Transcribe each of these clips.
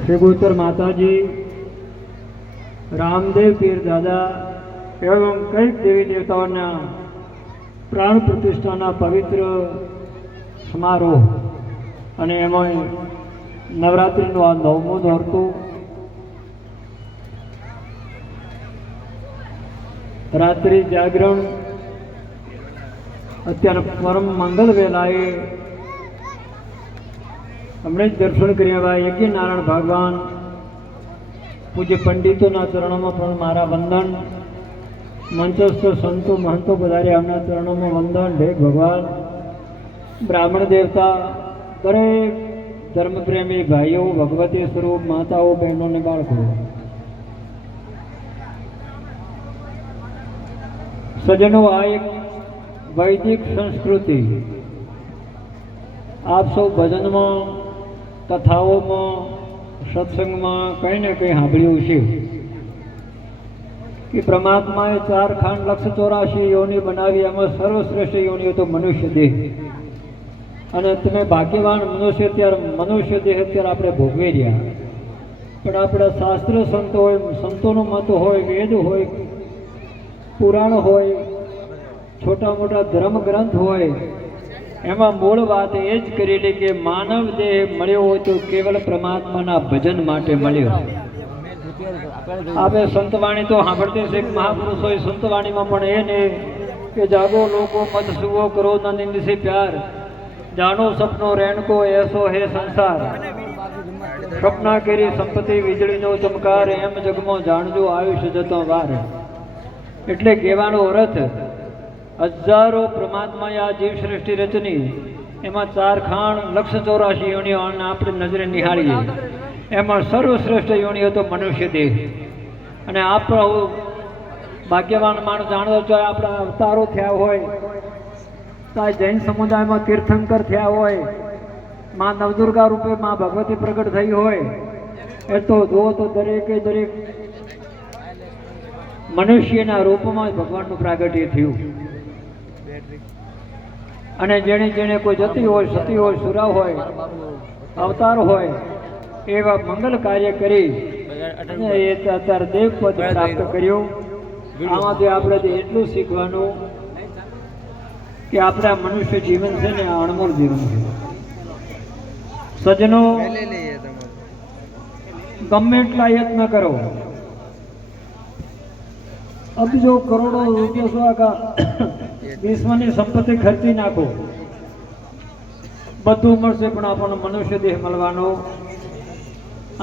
श्रीगुतर माता जी, रामदेव पीर दादा एवं कई देवी देवताओं प्राण प्रतिष्ठा पवित्र समारोह अने एमां नवरात्रिनो आ 9मो नोरतो रात्रि जागरण अत्यार परम मंगल वेलाए हमने दर्शन कर्या यज्ञ नारायण भगवान पूज्य पंडितों चरणों में पण मारा वंदन, मंचस्थ संतो महंतो पधार्या एमना चरणों में वंदन। हे भगवान ब्राह्मण देवता दरेक धर्मप्रेमी भाईओ, भगवती स्वरूप माताओं, बहनों ने बाळको, सज्जनों, आ एक वैदिक संस्कृति आप सब भजन में, कथाओं में, सत्संग में कहीं ने कहीं सांभळ्युं छे कि परमात्माए 4 खांड 184 योनि बनावी, एमां सर्वश्रेष्ठ योनि तो मनुष्य देह। अने तमे भाग्यवान मनुष्य देह अत्यारे आपणे भोगवी रह्या, पण आपણા शास्त्र संतो होय, संतोनो मत होय, वेद होय, पुराण होय, छोटा मोटा धर्म ग्रंथ होय, एमां मूळ वात ए ज करेली के मानव देह मळ्यो होय तो केवल परमात्माना भजन माटे मळ्यो। आपणे संतवाणी तो सांभळते छे, महापुरुषोए संतवाणीमां पण ए ने के जागो लोको मत सुवो करो न निंद से प्यार, जानो सपनो रेणको ऐसो है संसार, सपना केरी संपत्ति वीजळीनो चमकार, एम जगमो जाणजो आयुष्य जतो वार। एटले कहेવાનો અર્થ हजारों परमात्माए आ जीव सृष्टि रचनी, एमां 4 खांड 184 योनिओ आपणे नजरे निहाळीए, एमां सर्वश्रेष्ठ योनिओ तो मनुष्य देह। अने आपणो भाग्यवान माणस जाणतो छे, आपणा अवतारो थया होय, तो जैन समुदाय में तीर्थंकर थया होय, मां नवदुर्गा रूपे मां भगवती प्रगट थई होय, ए तो जो तो दरेके दरेक मनुष्यना रूपमां भगवाननुं प्रागट्य थयुं। अने जेणे जेणे कोई जती होय, सती होय, सुरा होय, अवतार होय, एवा मंगल कार्य करी अने ए अत्यारे देवपद प्राप्त कर्यो। आमांथी आपणे एटલું શીખવાનું कि आपड़ा मनुष्य जीवन से ने अणमोल जीवन है। सज्जनों, गमे एटला यत्न करो, अब जो करोड़ों रुपया का विश्वनी संपत्ति खर्ची नाखो, बधु मळशे पण आपणो मनुष्य देह मळवानो।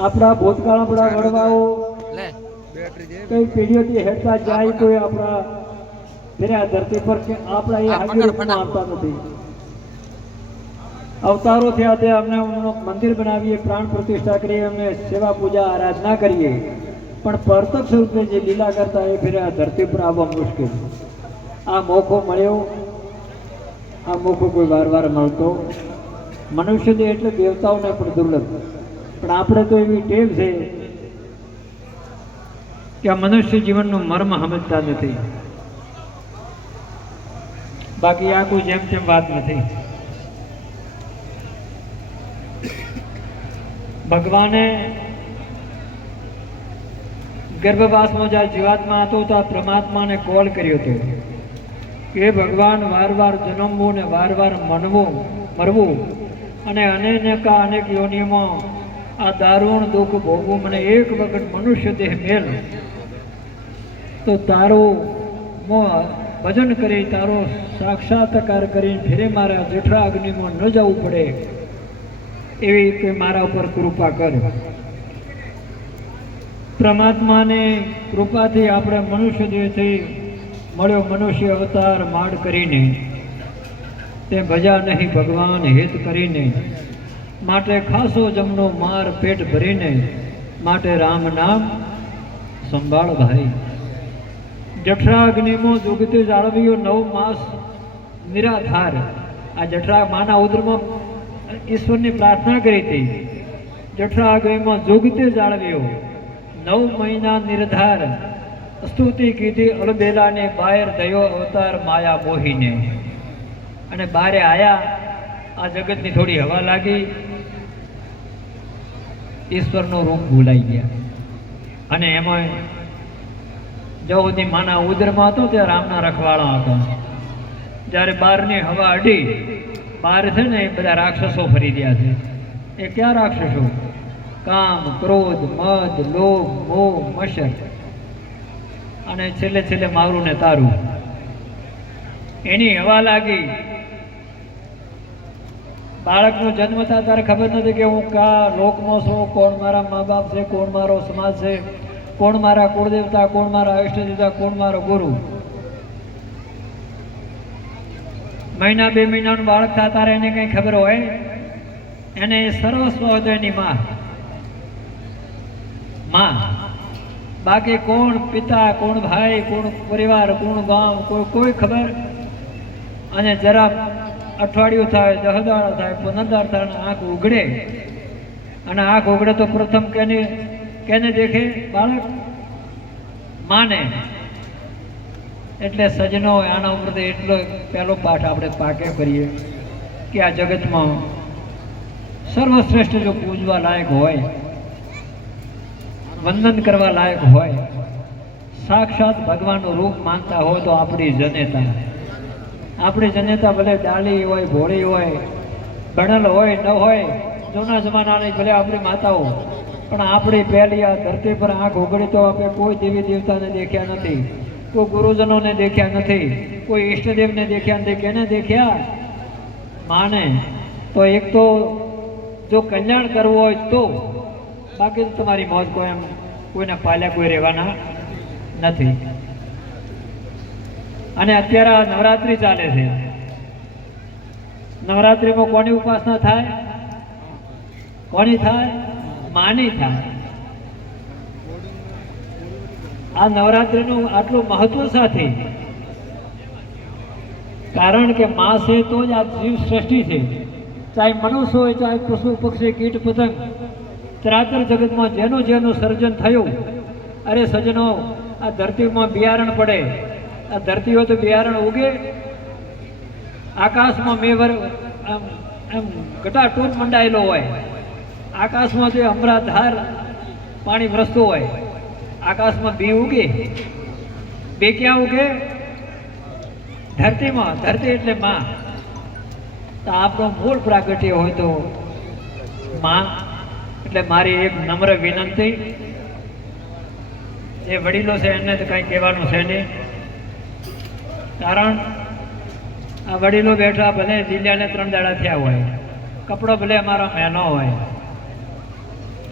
आपड़ा भूतकाळ आपड़ा वडवाओ कई पेढ़ीओथी हेठता जाय तो आपड़ा फिर आ धरती पर के आपड़ा ये हाजिर मानता नहीं। अवतारों थे आते हमने मंदिर बनावीए, प्राण प्रतिष्ठा करिए, हमने सेवा पूजा आराधना करिए, पण प्रत्यक्ष रूप में जो लीला करता है फिर आ धरती पर आववा मुश्किल। आ मोखो मळ्यो, आ मोखो कोई वार वार मळतो। मनुष्य दे एटले देवताओने पण दुर्लभ, पण आपणे तो एवी टेव छे कि आ मनुष्य जीवननो मर्म समजता नथी। बाकी आ कोई जेम तेम बात नहीं। भगवाने गर्भवास में जब जीवात्मा आतो तो परमात्मा ने कॉल कर्यो तो कि भगवान वार वार जन्मवू ने वार वार मरवू अने अनेक योनिओमां आ दारूण दुख भोगवू, मने एक वखत मनुष्य देह मेल तो तारो भजन करी, तारो साक्षात्कार करी फिर मारा जठरा अग्नि में न जावू पड़े, एवी के मारा पर कृपा कर। परमात्मा ने कृपा थी आपणे मनुष्य देह थी मळ्यो मनुष्य अवतार माड़ करीने, ते भजा नहीं भगवान हित करीने, माटे खासो जमनो मार पेट भरीने, माटे राम नाम संभाळ भाई। जठरा अग्नि में जुगते जाळवीयो 9 मास निराधार। आ जठरा माना उदर में ईश्वर ने प्रार्थना करी थी, जठरा अग्नि में जुगते जाळवीयो 9 महीना निराधार। स्तुति कीधी अळबेला ने बाहर दयो अवतार माया मोही ने, अने बारे आया आ जगत की थोड़ी हवा लागी ઈશ્વરનું રૂપ ભૂલાઈ ગયા. અને એમાં જો સુધી માના ઉદરમાં હતો ત્યાં રામના રખવાળા હતા. જ્યારે બહારની હવા અડી, બહાર છે ને એ બધા રાક્ષસો ફરી રહ્યા છે. એ ક્યાં રાક્ષસો? કામ, ક્રોધ, મદ, લોભ, મોહ, મત્સર અને છેલ્લે છેલ્લે મારું ને તારું. એની હવા લાગી. બાળકનો જન્મ થાય ત્યારે ખબર નથી કે હું કા લોકમાં છું, કોણ મારા મા બાપ છે, કોણ મારો સમાજ છે, કોણ મારા કુળદેવતા, કોણ મારા ઇષ્ટદેવતા, કોણ મારો ગુરુ. મહિના 2 મહિનાનું બાળક થાય ત્યારે એને કંઈ ખબર હોય? એને સર્વસ્વ હતો એની માં. બાકી કોણ પિતા, કોણ ભાઈ, કોણ પરિવાર, કોણ ગામ, કોઈ ખબર. અને જરા અઠવાડિયું થાય, 10 દાડા થાય, 15 દાડા થાય, આંખ ઉઘડે. અને આંખ ઉઘડે તો પ્રથમ કેને દેખે? બાળક, માને. એટલે સજનો આના ઉપર એટલો પહેલો પાઠ આપણે પાકે કરીએ કે આ જગતમાં સર્વશ્રેષ્ઠ જો પૂજવા લાયક હોય, વંદન કરવા લાયક હોય, સાક્ષાત ભગવાનનું રૂપ માનતા હોય તો આપણી જનેતા. આપણી જનેતા ભલે ડાલી હોય, ભોળી હોય, બણલ હોય, ન હોય, જૂના જમાનાની ભલે આપણી માતાઓ, પણ આપણી પહેલી આ ધરતી પર આંખ ઉઘડી તો આપણે કોઈ દેવી દેવતાને દેખ્યા નથી, કોઈ ગુરુજનોને દેખ્યા નથી, કોઈ ઈષ્ટદેવને દેખ્યા નથી. કેને દેખ્યા? માને. તો એક તો જો કલ્યાણ કરવું હોય તો, બાકી તો તમારી મોત કોઈ એમ કોઈને પાલ્યા કોઈ રહેવાના નથી. અને અત્યારે આ નવરાત્રિ ચાલે છે. નવરાત્રિમાં કોની ઉપાસના થાય? કોની થાય? માની થાય. આ નવરાત્રિનું આટલું મહત્વ સાથે, કારણ કે માં છે તો જ આ જીવ સૃષ્ટિ છે. ચાહે મનુષ્ય હોય, ચાહે પશુ પક્ષી, કીટ પતંગ, ચરાચર જગતમાં જેનું જેનું સર્જન થયું. અરે સજનો, આ ધરતીમાં બિયારણ પડે, આ ધરતી હોય તો બિયારણ ઉગે. આકાશમાં મેવર એમ ઘટાટૂટ મંડાયેલો હોય, આકાશમાંથી અમરાધાર પાણી વરસતું હોય, આકાશમાં બી ઉગે. બે ક્યાં ઉગે? ધરતીમાં. ધરતી એટલે માં. તો આપણો મૂળ પ્રાગટ્ય હોય તો માં. એટલે મારી એક નમ્ર વિનંતી, જે વડીલો છે એમને તો કંઈ કહેવાનું છે નહીં. કારણ આ વડીલો બેઠા, ભલે દિલ્યાને 3 દાડા થયા હોય, કપડો ભલે અમારા મહેનો હોય,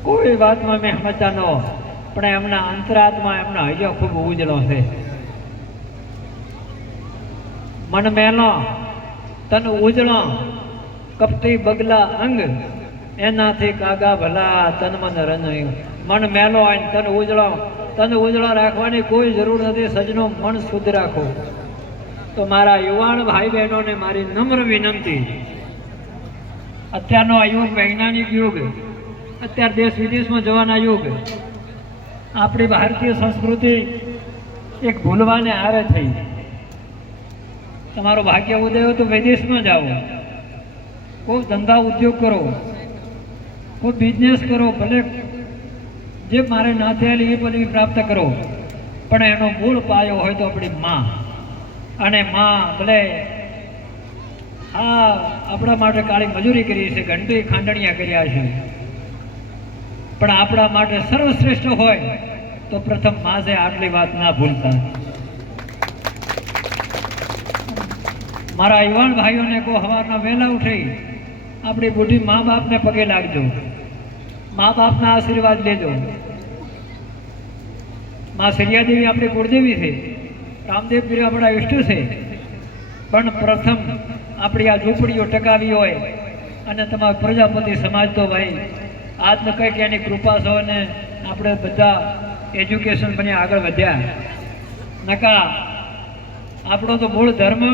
કોઈ વાતમાં મેં સમજતા ન હોય, પણ એમના અંતરાત્મા, એમનો હૈયો ખૂબ ઉજળો છે. મન મેલો, તન ઉજળો, કપટી બગલા અંગ, એનાથી કાગા ભલા તન મન રંજ્યું. મન મેલો હોય, તન ઉજળો. તન ઉજળો રાખવાની કોઈ જરૂર નથી. સજનો, મન શુદ્ધ રાખો. તો મારા યુવાન ભાઈ બહેનોને મારી નમ્ર વિનંતી, અત્યારનો આ યુગ વૈજ્ઞાનિક યુગ, અત્યારે દેશ વિદેશમાં જવાના યુગ, આપણી ભારતીય સંસ્કૃતિ એક ભૂલવાને હારે થઈ. તમારો ભાગ્ય ઉદય હોય તો વિદેશમાં જાઓ, કોઈ ધંધા ઉદ્યોગ કરો, કોઈ બિઝનેસ કરો, ભલે જે મારે ના થયેલી એ પદવી પ્રાપ્ત કરો, પણ એનો મૂળ પાયો હોય તો આપણી માં. અને માં ભલે આપણા માટે કાળી મજૂરી કરી છે, ઘંટી ખાંડણિયા કર્યા છે, પણ આપણા માટે સર્વશ્રેષ્ઠ હોય તો પ્રથમ માં છે. આટલી વાત ના ભૂલતા. મારા યુવાન ભાઈઓને કહો, સવારના વહેલા ઉઠી આપણી બુઢી મા બાપને પગે લાગજો, મા બાપના આશીર્વાદ લેજો. માં સરિયાદેવી આપણી કુળદેવી છે, રામદેવ પીર આપણા ઇષ્ટ છે, પણ પ્રથમ આપણી આ ઝૂંપડીઓ ટકાવી હોય અને તમારો પ્રજાપતિ સમાજ તો ભાઈ આજ તો કંઈક એની કૃપા છો અને આપણે બધા એજ્યુકેશન બની આગળ વધ્યા. નકા આપણો તો મૂળ ધર્મ,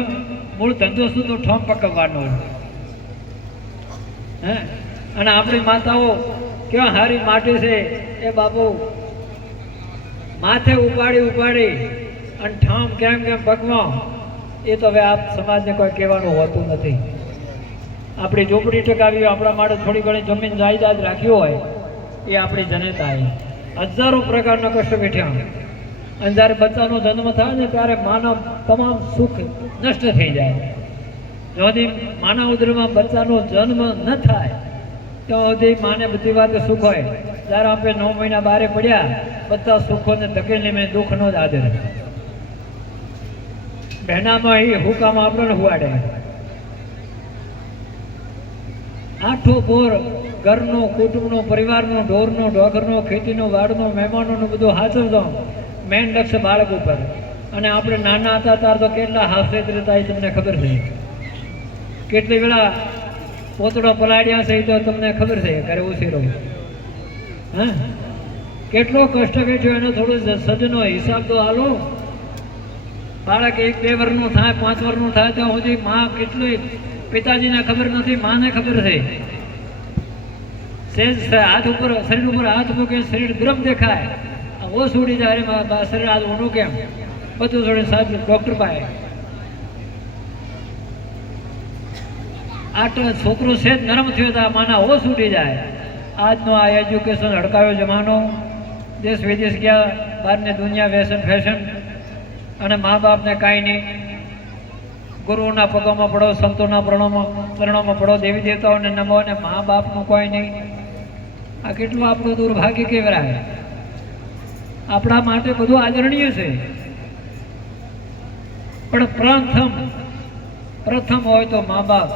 મૂળ ધંધો શું તો ઠોમ પકવવાનો. હે, અને આપણી માતાઓ કેવા હારી માટી છે એ બાપુ માથે ઉપાડી અને ઠામ કેમ પકવો, એ તો હવે આપ સમાજને કોઈ કહેવાનું હોતું નથી. આપણી ઝૂંપડી ટકાવી, આપણા માટે થોડી ઘણી જમીન જાયદાદ રાખ્યું હોય એ આપણી જનતાએ હજારો પ્રકારના કષ્ટ વેઠ્યા. અને જ્યારે બચ્ચાનો જન્મ થાય ને ત્યારે માનવ તમામ સુખ નષ્ટ થઈ જાય. જો સુધી માનવ ઉદરમાં બચ્ચાનો જન્મ ન થાય ત્યાં સુધી માને બધી વાત સુખ હોય. જ્યારે આપણે 9 મહિના બહારે પડ્યા બધા સુખોને ધકેલી મેં દુઃખનો જ આદર. બહેનામાં એ હુકામાં આપણને હુવાડે. આઠો પોર ઘરનો, કુટુંબનો, પરિવારનો, ઢોરનો, ઢોકરનો, ખેતીનો, વાડનો, મહેમાનોનું બધું હાચવતો મેન લક્ષ્ય બાળક ઉપર. અને આપણે નાના હતા ત્યારે તો કેટલા હાસ્યત રહેતા એ તમને ખબર છે. કેટલી વેળા પોતળો પલાડ્યા છે એ તો તમને ખબર છે. ઘરે ઉછેરો હા કેટલો કષ્ટ વેઠ્યો એનો થોડો સજનો હિસાબ તો હાલો. બાળક 1-2 વર્ષનું થાય, 5 વર્ષનું થાય ત્યાં સુધી માં કેટલી પિતાજીને ખબર નથી, માને ખબર છે. સેજ હાથ ઉપર, શરીર ઉપર હાથ મૂકે શરીર ગરમ દેખાય, ઓછ ઉડી જાય, શરીર આજ ઊંડું કેમ, બધું થોડી સાહેબ ડૉક્ટર પાસે. આ છોકરો સેજ નરમ થયો તો માના ઓછ ઉડી જાય. આજનો આ એજ્યુકેશન હડકાયો જમાનો, દેશ વિદેશ ગયા, બહારની દુનિયા વેસન ફેશન, અને મા બાપને કાંઈ નહીં. ગુરુઓના પગોમાં પડો, સંતોના ચરણોમાં પડો, દેવી દેવતાઓને નમો, અને મા બાપનું કોઈ નહીં. આ કેટલું આપણું દુર્ભાગ્ય કહેવાય. આપણા માટે બધું આદરણીય છે, પણ પ્રથમ હોય તો મા બાપ.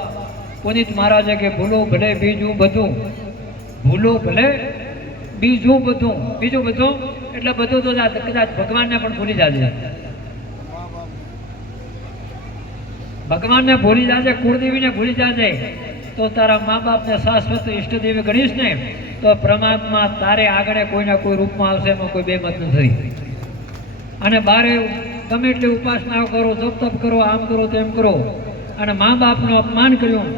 પુનિત મહારાજે કે ભૂલો ભલે બીજું બધું, ભૂલો ભલે બીજું બધું. બીજું બધું એટલે બધું તો કદાચ ભગવાનને પણ ભૂલી જાજે. ભગવાનને ભૂલી જાજે, કુળદેવીને ભૂલી જાજે, તો તારા મા બાપને શાશ્વત ઈષ્ટદેવી ગણીશ ને તો પરમાત્મા તારે આગળ કોઈના કોઈ રૂપમાં આવશે, એમાં કોઈ બેમત નથી. અને બારે ગમે એટલી ઉપાસનાઓ કરો, જપ તપ કરો, આમ કરો તેમ કરો, અને મા બાપનું અપમાન કર્યું,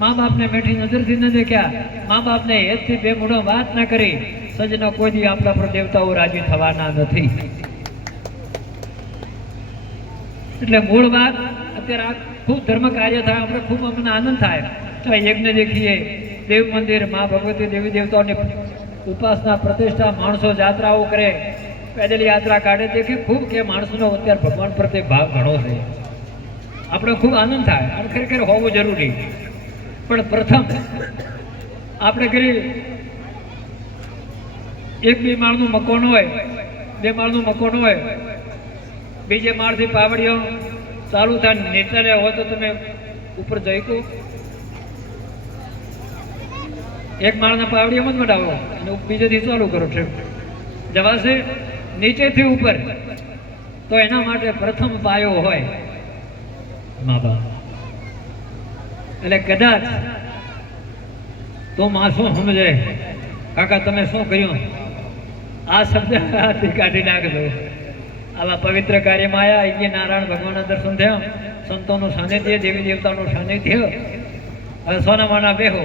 મા બાપને મેઠી નજરથી ન દેખ્યા, મા બાપને હેતથી બે મૂઢો વાત ન કરી, સજનો કોઈ દી આપણા પર દેવતાઓ રાજી થવાના નથી. એટલે મૂળ વાત અત્યારે આ ખૂબ ધર્મ કાર્ય થાય, આપણે ખૂબ અમને આનંદ થાય. ચાહે યજ્ઞ દેખીએ, દેવ મંદિર, મા ભગવતી, દેવી દેવતાઓની ઉપાસના, પ્રતિષ્ઠા, માણસો યાત્રાઓ કરે, પેદલ યાત્રા કાઢે, દેખી ખૂબ કે માણસોનો અત્યારે ભગવાન પ્રત્યે ભાવ ઘણો છે. આપણે ખૂબ આનંદ થાય, અને ખરેખર હોવું જરૂરી. પણ પ્રથમ આપણે કરી 1-2 માળનું મકાન હોય, 2 માળનું મકાન હોય, બીજે માળથી પાવડીઓ ચાલુ થાય, નીચે હોય તો તમે ઉપર જઈ કહો 1 માળના પાવડીઓમાં જ મટાવો અને બીજેથી ચાલુ કરો છો, જવાશે નીચેથી ઉપર. તો એના માટે પ્રથમ પાયો હોય મા બાપ. એટલે કદાચ તો માં શું સમજે, કાકા તમે શું કર્યું, આ શબ્દ હાથથી કાઢી નાખજો. આવા પવિત્ર કાર્યમાં આવ્યા, યજ્ઞ નારાયણ ભગવાનના દર્શન થયા, સંતોનું સાનિધ્ય, દેવી દેવતાનું સાનિધ્ય. હવે સોનામાના બેહો,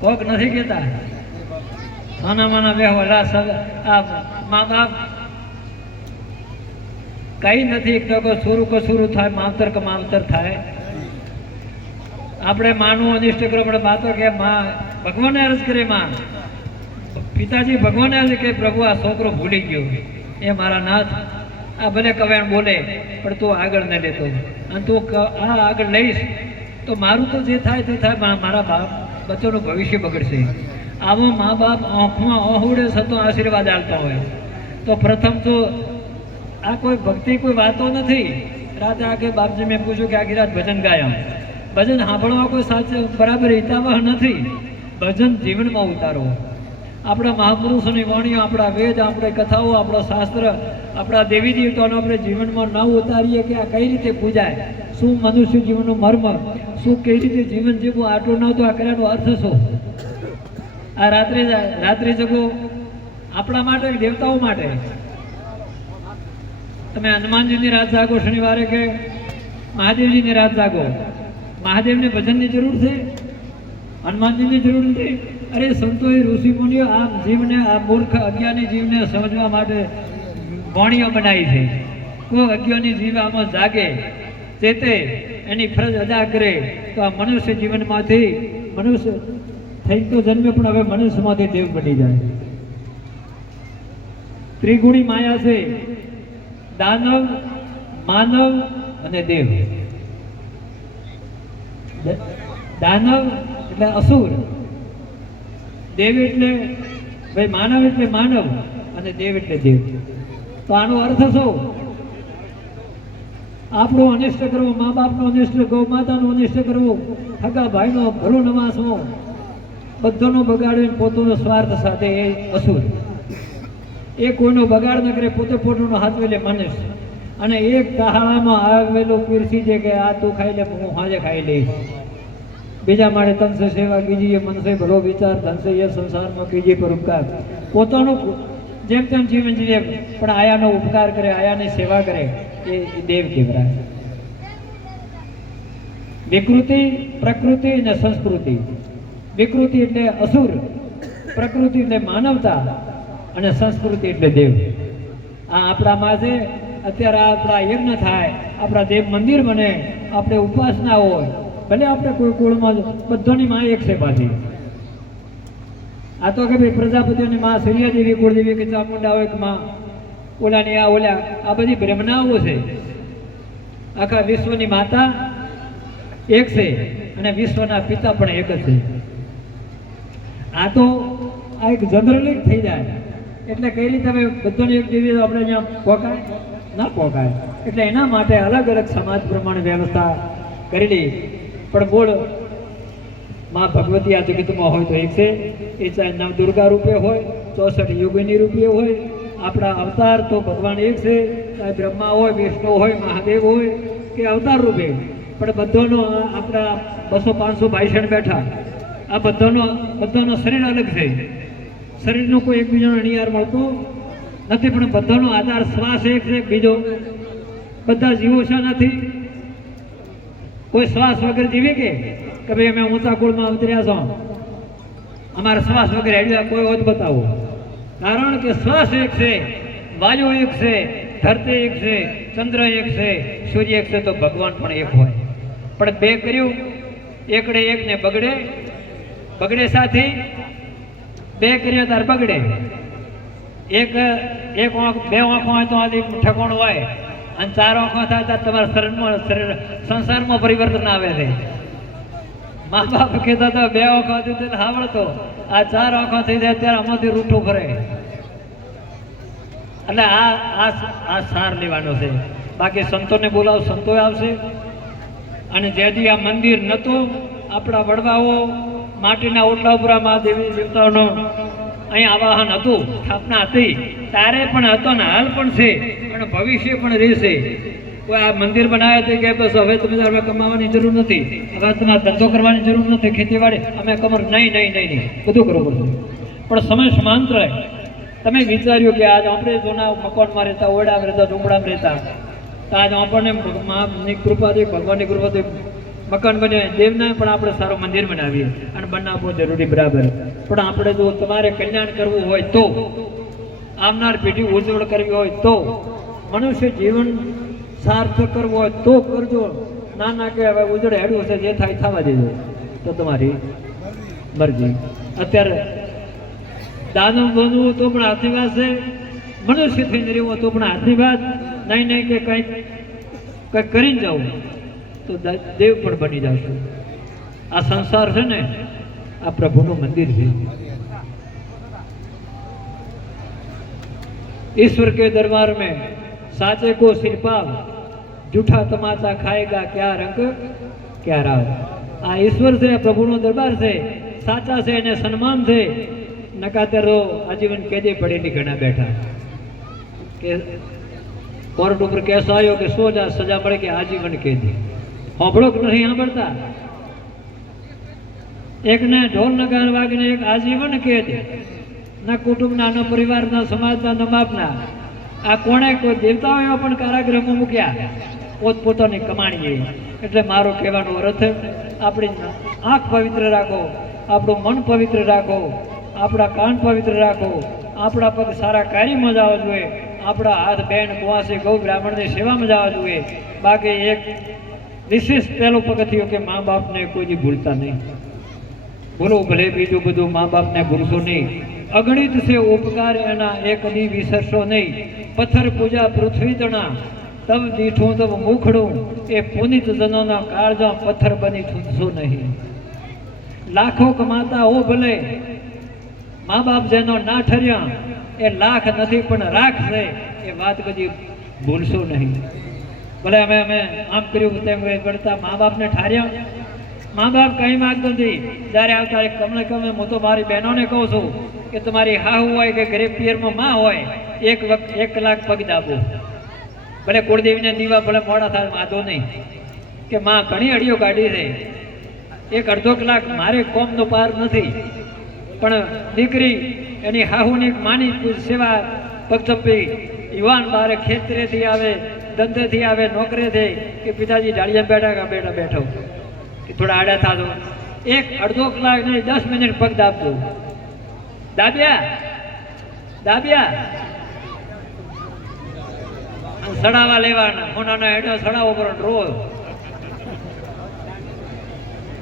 કોક નથી કહેતા સોનામાના બેહો. આ મા બાપ કઈ નથી કસૂરું થાય, માવતર કે માવતર થાય. આપણે માનું અનિષ્ટ કરો, આપણે બાતો કે માં ભગવાને અરજ કરે, માં પિતાજી ભગવાને અરજ કે પ્રભુ આ છોકરો ભૂલી ગયો, એ મારા નાથ આ ભલે કવેણ બોલે પણ તું આગળ ન લેતો, અને તું આ આગળ લઈશ તો મારું તો જે થાય તે થાય, મારા બાપ બચ્ચોનું ભવિષ્ય બગડશે. આવો મા બાપ આંખમાં આહુડે સતો આશીર્વાદ આપતો હોય તો પ્રથમ તો આ કોઈ ભક્તિ કોઈ વાતો નથી. રાતે આખે બાપજી મેં પૂછ્યું કે આખી રાત ભજન ગાયા, ભજન સાંભળવા કોઈ સાચે બરાબર હિતાવહ નથી. ભજન જીવનમાં ઉતારો. આપણા મહાપુરુષોની વાણીઓ, આપણા વેદ, આપણી કથાઓ, આપણા શાસ્ત્ર, આપણા દેવી દેવતાઓને આપણે જીવનમાં ના ઉતારીએ કે આ કઈ રીતે પૂજાય, શું મનુષ્ય જીવનનું મર્મ, શું કઈ રીતે જીવન જીવવું, આટલું ન તો આ કર્યાનો અર્થ શું? આ રાત્રિ જગો આપણા માટે, દેવતાઓ માટે. તમે હનુમાનજીની રાત જાગો શનિવારે કે મહાદેવજીની રાત જાગો, મહાદેવને ભજનની જરૂર છે, હનુમાનજીની જરૂર નથી. અરે સંતોએ ઋષિ મુનિઓ આ જીવને, આ મૂર્ખ અજ્ઞાની જીવને સમજવા માટે વાણીઓ બનાવી છે. કોઈ અજ્ઞાની જીવ આમાં જાગે, ચેતે, એની ફરજ અદા કરે તો આ મનુષ્ય જીવનમાંથી મનુષ્ય થઈ તો જન્મે પણ હવે મનુષ્યમાંથી દેવ બની જાય. ત્રિગુણી માયા છે, દાનવ, માનવ અને દેવ. દાનવ એટલે અસુર, દેવ એટલે ભાઈ માનવ એટલે માનવ અને દેવ એટલે દેવ. તો આનો અર્થ શું? આપણો અનિષ્ટ કરવો, મા બાપનો અનિષ્ટ, ગૌ માતાનો અનિષ્ટ કરવો, હગા ભાઈનો ભલો નવાસવો, બધોનો બગાડીને પોતાનો સ્વાર્થ સાથે એ અસુર. એ કોઈનો બગાડ ન કરે, પોતે પોતાનો હાથ વેલે મનુષ્ય. અને એક તહાળામાં આવેલો પીરસી છે કે આ તું ખાઈ લે, હું હાજે ખાઈ લઈશ. બીજા માટે તનસે સેવા કીજીએ, મનસે ભલો વિચાર, ધનસે એ સંસારમાં કીજીએ પર ઉપકાર. પોતાનું જેમ તેમ જીવન જીવે પણ આયાનો ઉપકાર કરે, આયાની સેવા કરે, એ દેવ કહેવાય. વિકૃતિ, પ્રકૃતિ અને સંસ્કૃતિ. વિકૃતિ એટલે અસુર, પ્રકૃતિ એટલે માનવતા અને સંસ્કૃતિ એટલે દેવ. આ આપણામાં છે. અત્યારે આપણા યજ્ઞ થાય, આપણા દેવ મંદિર બને, આપણે ઉપાસના હોય, ભલે આપણે કોઈ કુળમાં બધાની માં એક છે પાછી. આ તો કે ભાઈ પ્રજાપતિઓની માં સૂર્યદેવી, કુળદેવી કે ચામુંડા હોય કે માં ઓલાની આ ઓલા, આ બધી બ્રહ્મણાઓ છે. આખા વિશ્વની માતા એક છે અને વિશ્વના પિતા પણ એક જ છે. આ તો આ એક જનરલી થઈ જાય. એટલે કઈ રીતે બધાની એક દેવી આપણે અહીંયા પહોંચાય ના પહોંચાય. એટલે એના માટે અલગ અલગ સમાજ પ્રમાણે વ્યવસ્થા કરેલી. પણ બોલ માં ભગવતી આ જગતમાં હોય તો એક છે. એ ચાહે નવ દુર્ગા રૂપે હોય, 64 યોગિની રૂપે હોય, આપણા અવતાર તો ભગવાન એક છે. ચાહે બ્રહ્મા હોય, વિષ્ણુ હોય, મહાદેવ હોય કે અવતાર રૂપે, પણ બધાનો આપણા 200-500 ભાઈસણ બેઠા, આ બધાનો શરીર અલગ છે. શરીરનો કોઈ એકબીજાનો નિયાર મળતો નથી, પણ બધાનો આધાર શ્વાસ એક છે. બીજો બધા જીવો શા નથી? કોઈ શ્વાસ વગર જીવે કે ભાઈ અમે ઊંચા કુળમાં અવતર્યા છો, અમારા શ્વાસ વગર હેડ્યા કોઈ હોત બતાવો. કારણ કે શ્વાસ એક છે, વાયુ એક છે, ધરતી એક છે, ચંદ્ર એક છે, સૂર્ય એક છે, તો ભગવાન પણ એક હોય. પણ બે કર્યું, એકડે એક ને બગડે, બગડે સાથી બે કર્યા તાર બગડે. એક આંખ, બે આંખો હોય તો આથી ઠકોણ હોય, અને 4 આંખો થાય ત્યારે તમારા શરીર સંસારમાં પરિવર્તન આવે છે. મા બાપ કહેતા હતા 2 આંખો હતી તેને સાંભળતો, આ 4 આંખો થઈ જાય ત્યારે આમાંથી રૂઠું ફરે. એટલે આ સાર લેવાનો છે. બાકી સંતોને બોલાવો, સંતો આવશે. અને જેથી આ મંદિર નહોતું, આપણા વડવાઓ માટીના ઓટલા ઉપર મા દેવી દેવતાઓનો અહીં આવાહન હતું, સ્થાપના હતી, તારે પણ હતો ને હાલ પણ છે, અને ભવિષ્ય પણ રહેશે. કોઈ આ મંદિર બનાવ્યા છે કે બસ હવે તમે તમારે કમાવાની જરૂર નથી, હવે તમારે ધંધો કરવાની જરૂર નથી, ખેતીવાડી અમે કમર નહીં, બધું કરવું પડશે. પણ સમય સમાંતરે તમે વિચાર્યું કે આજ આપણે જૂના મકાનમાં રહેતા, ઓરડામાં રહેતા, ઝૂંપડામાં રહેતા, તો આજ આપણને માની કૃપાથી, ભગવાનની કૃપાથી મકાન બન્યા, દેવના પણ આપણે સારું મંદિર બનાવીએ અને બનાવવું જરૂરી બરાબર. પણ આપણે જો તમારે કલ્યાણ કરવું હોય તો, આવનાર પેઢી ઉજ્જવળ કરવી હોય તો, મનુષ્ય જીવન સાર્થક કરવું હોય તો કરજો. ના કે હવે ઉજળ હેડવું છે, જે થાય થવા દેજો, તો તમારી મરજી. અત્યારે દાનવ બનવું તો પણ હાથની વાત છે, મનુષ્ય થઈને રહેવું તો પણ હાથની વાત નહીં કે કંઈક કરીને જવું તો દેવ પણ બની જશે. આ સંસાર છે ને, આ પ્રભુનું મંદિર છે. ईश्वर के दरबार में साचे को सिरपाव, जूठा तमाचा खाएगा क्या रंग क्या राव. आ ईश्वर से, प्रभुનો દરબાર છે, સાચા છે, એને સન્માન છે. નકાતર આજીવન કેદી પડેલી ઘણા બેઠા કે કોર્ટ ઉપર કેસ આવ્યો કે 100 સજા મળે કે આજીવન કેદી. હોબળો કે નહીં સાંભળતા? એકને ઢોલ નગાર વાગીને એક આજીવન કેદી, ના કુટુંબના, ન પરિવારના, સમાજના, ન બાપના. આ કોણે? કોઈ દેવતાઓએ પણ કારાગૃહમાં મૂક્યા પોતપોતાની કમાણીએ. એટલે મારો કહેવાનો અર્થ, આપણી આંખ પવિત્ર રાખો, આપણું મન પવિત્ર રાખો, આપણા કાન પવિત્ર રાખો, આપણા પગ સારા કાર્યમાં જવા જોઈએ, આપણા હાથ બેન કુવાસી ગૌ બ્રાહ્મણની સેવામાં જવા જોઈએ. બાકી એક વિશેષ પહેલું પગથિયું કે મા બાપને કોઈ ભૂલતા નહીં. ભૂલો ભલે બીજું બધું મા બાપને ભૂલશો નહીં. અગણિત છે ઉપકાર એના એક દી વિસરશો નહીં. પથ્થર પૂજા પૃથ્વી તણા તવ દીઠું તવ મુખડું એ પુનિત જનોના કાળજા પથ્થર બની છૂટશો નહીં. લાખો કમાતા હો ભલે મા બાપ જેનો ના ઠર્યા એ લાખ નથી પણ રાખ છે એ વાત કદી ભૂલશો નહીં. ભલે અમે આમ કર્યું તેમ કરતા મા બાપને ઠાર્યા. મા બાપ કઈ માંગતો નથી. જ્યારે આવતા કમણે કમે હું તો મારી બહેનોને કહું છું કે તમારી હાહુ હોય કે ગરીબ પિયરમાં માં હોય એક વખત 1 કલાક પગ દાબો. ભલે કુળદેવીને દીવા ભલે મોડા થાય વાંધો નહીં કે માં ઘણી અડીઓ કાઢી છે. 1-1.5 કલાક મારે કોમનો પાર નથી પણ દીકરી એની હાહુની માની સેવા પગચપ્પી યુવાન બારે ખેતરેથી આવે ધંધેથી આવે નોકરીથી કે પિતાજી ડાળિયા બેઠા કે બેઠા બેઠો કે થોડા આડા થાજો 1-1.5 કલાક નહીં 10 મિનિટ પગ દાબજો. દાબ્યા દાબ્યા સડાવા લેવાના મોનાનો હેડો સડાવો પર રોજ.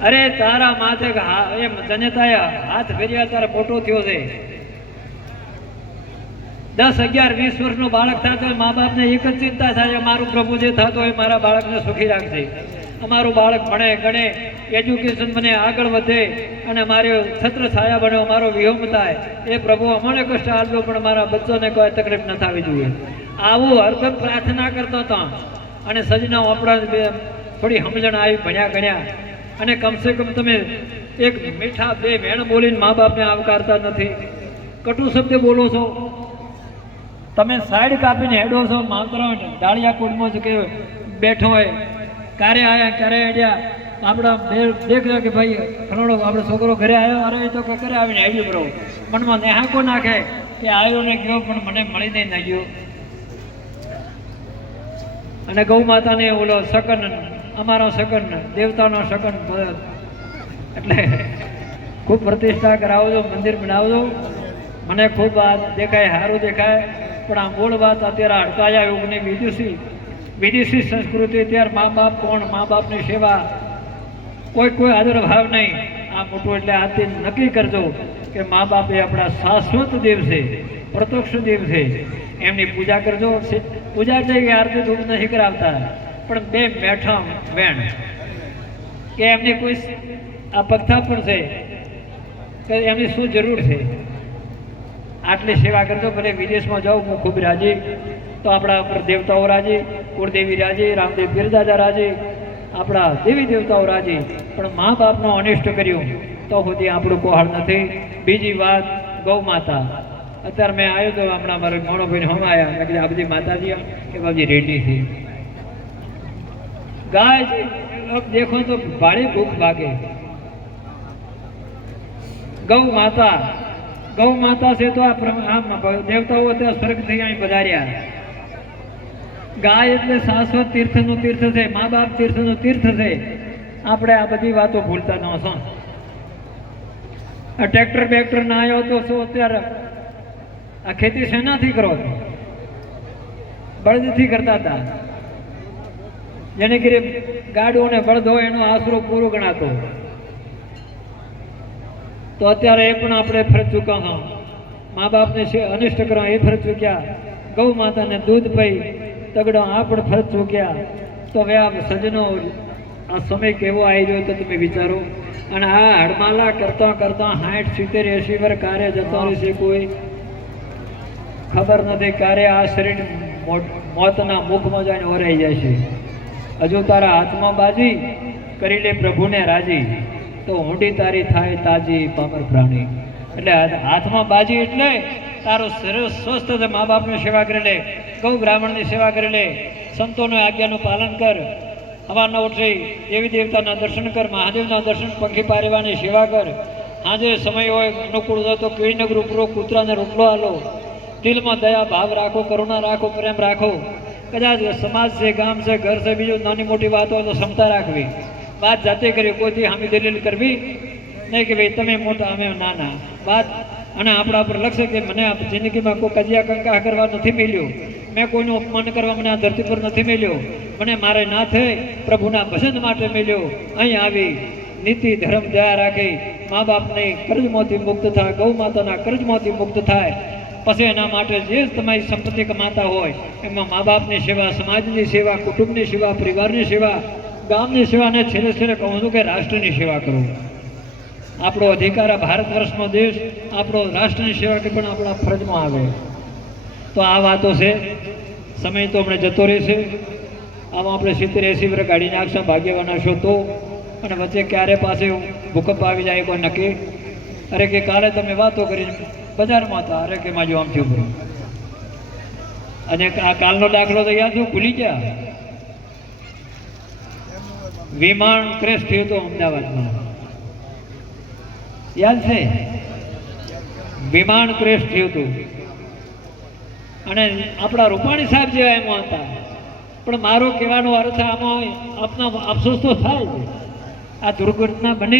અરે તારા માથે એમ જનેતાએ હાથ ફેર્યા તારા મોટો થયો છે. 10, 11, 20 વર્ષનું બાળક થતો હોય મા બાપને એક જ ચિંતા થાય મારું પ્રભુ જે થતો હોય મારા બાળકને સુખી રાખશે. અમારું બાળક ભણે ગણે એજ્યુકેશન બને આગળ વધે અને મારે છત્ર છાયા બને મારો વિહોમ થાય એ પ્રભુ અમને કષ્ટ આપજો પણ મારા બચ્ચોને કોઈ તકલીફ ન થવી જોઈએ. આવું હરકત પ્રાર્થના કરતો હતો. અને સજનાઓ આપણા થોડી સમજણ આવી ભણ્યા ગણ્યા અને કમસે કમ તમે એક મીઠા 2 વેણ બોલીને મા બાપને આવકારતા નથી. કટુ શબ્દ બોલો છો. તમે સાઈડ કાપીને હેડો છો. માવતરા ડાળિયા કુંડમાં જ કે બેઠો હોય ક્યારે આયા ક્યારે હેડ્યા આપણા દેખ કે ભાઈ ફલાણો આપણો છોકરો ઘરે આવ્યો. અરે એ તો ઘરે આવીને હેડ્યું બરો મનમાં નેહાકો નાખે કે આવ્યો ને ગયો પણ મને મળી નહીં ન ગયો. અને ગૌ માતાને ઓલો શકન અમારો શકન દેવતાનો શકન એટલે ખૂબ પ્રતિષ્ઠા કરાવજો મંદિર બનાવજો. મને ખૂબ આ દેખાય સારું દેખાય પણ આ મૂળ વાત અત્યારે હડકાયા યુગની વિદેશી સંસ્કૃતિ. ત્યારે મા બાપ કોણ મા બાપની સેવા કોઈ આદર ભાવ નહીં. આ મોટું એટલે આથી નક્કી કરજો કે મા બાપ એ આપણા શાશ્વત દેવ છે પ્રત્યક્ષ દેવ છે. એમની પૂજા કરજો. પૂજા એટલે આરતી ધૂપ નથી કરાવતા પણ 2 મેઠા વેણ કે એમની કોઈ આ પગથા પણ છે કે એમની શું જરૂર છે આટલી સેવા કરજો. ભલે વિદેશમાં જાઉં હું ખૂબ રાજી તો આપણા પર દેવતાઓ રાજી કુળદેવી રાજી રામદેવ પીરદાદા રાજી આપણા દેવી દેવતાઓ રાજી પણ મા બાપનો અનિષ્ટ કર્યું તો સુધી આપણું કોહાળ નથી. બીજી વાત ગૌ માતા. અત્યારે મેં આવ્યો તો હમણાં મારો મોણો ભાઈને હમ આવ્યા મેં કીધું આ બધી માતાજી કે બાબજી રેડી છે ગાય છે દેખો તો ભાડી ભૂખ ભાગે. ગૌ માતા છે તો આ દેવતાઓ અત્યારે સ્વર્ગથી અહીં પધાર્યા. ગાય એટલે શાશ્વત તીર્થનું તીર્થ છે. મા બાપ તીર્થનું તીર્થ છે. આપણે આ બધી વાતો ભૂલતા ન છો. આ ટ્રેક્ટર બેક્ટર ના આવ્યો તો શું અત્યારે આ ખેતી શેનાથી કરો બળદથી કરતા હતા. જેને કરી ગાડો ને બળદ હોય એનો આશરો પૂરો ગણાતો. તો અત્યારે એ પણ આપણે ફરજ ચૂક્યા મા બાપને અનિષ્ટ કરવા એ ફરજ ચૂક્યા. ગૌ માતાને દૂધ પી તગડો આ પણ ફરજ ચૂક્યા. તો હવે આ સજનો આ સમય કેવો આવી રહ્યો તો તમે વિચારો. અને આ હડમાલા કરતા 60, 70, 80 વર્ષ કાર્ય જતો રહેશે કોઈ ખબર નથી. ક્યારે આ શરીર મોતના મુખમાં જઈને ઓરાઈ જાય છે. હજુ તારા હાથમાં બાજી કરી લે પ્રભુને રાજી તો ઊંડી તારી થાય તાજી પામર પ્રાણી. એટલે હાથમાં બાજી એટલે તારું શરીર સ્વસ્થ છે. મા બાપની સેવા કરી લે ગૌ બ્રાહ્મણની સેવા કરી લે સંતોની આજ્ઞાનું પાલન કર. હવારના ઉઠી દેવી દેવતાના દર્શન કર મહાદેવના દર્શન પંખી પારેવાની સેવા કર. આજે સમય હોય અનુકૂળ હોય તો કીડીનગર ઉપરો કૂતરાને રોટલો આલો. દિલમાં દયા ભાવ રાખો કરુણા રાખો પ્રેમ રાખો. કદાચ સમાજ છે ગામ છે ઘર છે બીજું નાની મોટી વાત હોય તો ક્ષમતા રાખવી. વાત જાતે કરી કોઈથી હામી દલીલ કરવી નહીં કે ભાઈ તમે મોટા અમે નાના વાત. અને આપણા પર લક્ષ્ય કે મને જિંદગીમાં કોઈ કજિયા કંકા કરવા નથી મળ્યો. મેં કોઈનું અપમાન કરવા મને આ ધરતી પર નથી મળ્યો. મને મારે ના થઈ પ્રભુના ભજન માટે મળ્યો. અહીં આવી નીતિ ધર્મ દયા રાખી મા બાપની કર્જમાંથી મુક્ત થાય, ગૌ માતાના કર્જમાંથી મુક્ત થાય, પછી એના માટે જે તમારી સંપત્તિ કમાતા હોય એમાં મા બાપની સેવા, સમાજની સેવા, કુટુંબની સેવા, પરિવારની સેવા, ગામની સેવા અને છેલ્લે છેલ્લે કહું છું કે રાષ્ટ્રની સેવા કરો. આપણો અધિકાર આ ભારત વર્ષનો દેશ, આપણો રાષ્ટ્રની સેવા કે પણ આપણા ફરજમાં આવે. તો આ વાતો છે. સમય તો હમણાં જતો રહેશે. આમાં આપણે 70-80 વર્ષ કાઢી નાખશો, ભાગ્યવાના છો તો. અને વચ્ચે ક્યારે પાસે ભૂકંપ આવી જાય કોઈ નક્કી. અરે કે કાલે તમે વાતો કરી બજારમાં હતા, અરે કે માં જો આમ થયું બધું. અને આ કાલનો દાખલો તો યાદ હું ભૂલી ગયા. વિમાન ક્રેશ થયું હતું અમદાવાદમાં, યાદ છે? વિમાન ક્રેશ થયું હતું અને આપણા રૂપાણી સાહેબ જેવા એમાં હતા. પણ મારો કહેવાનો અર્થ આમાં આપનો અફસોસ તો થાય છે. આ દુર્ઘટના બની